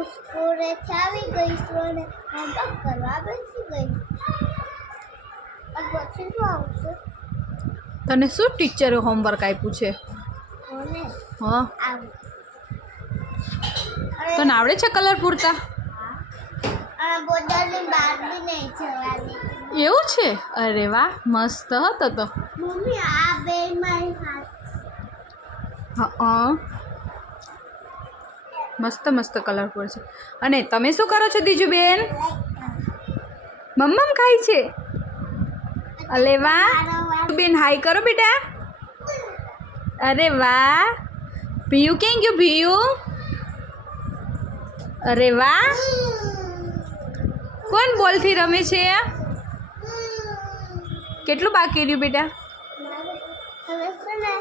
હું સ્કૂલેથી આવી ગઈ છું અને હોમવર્ક કરવા બેસી ગઈ. પછી શું આવશે? તને શું ટીચરે હોમવર્ક આપ્યું છે? મને હા, આવું. તને આવડે છે કલર પૂરતા? અને બોટલની બહાર બી નહીં જવાની. એવું છે? અરે વાહ, મસ્ત હતો તો. મમ્મી આ બે મારી હાથ. હા, મસ્ત મસ્ત કલરફુલ છે. અને તમે શું કરો છો દીજુ બેન? મમ્મમ ખાય છે. અલે વાહ, બેન હાય કરો બેટા. અરે વાહ, ભીયુ ક્યાં ગયું ભીયુ? અરે વાહ, કોણ બોલથી રમે છે? કેટલું બાકી રહ્યું બેટા? હવે છે ને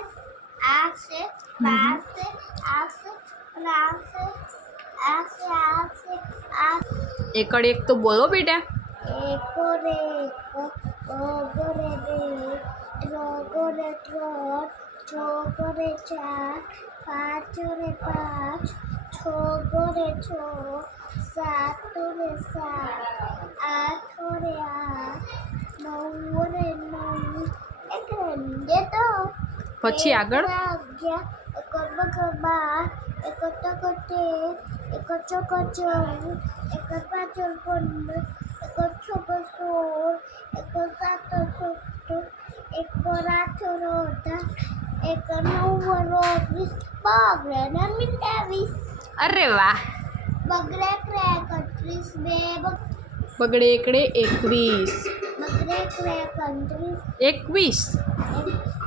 આ છે, આ છે, આ છે, અને આ છે, આ છે, આ છે, આ. એકડ એક તો બોલો બેટા. એકો રે એકો, ઓગો રે બે, ત્રોગો રે ત્રણ, ચોગો રે ચાર, પાંચો રે પાંચ, છોગો રે છ, સાતો રે સાત, આઠો રે આઠ, નવો રે નવ, એક રંગે તો. પછી આગળ? 11, 12, 13, 14, 15, 16, 20. અરે વાહ, બગડે ક્રેક 31 બગડે એકડે 21. બગડે ક્રેક 31 21.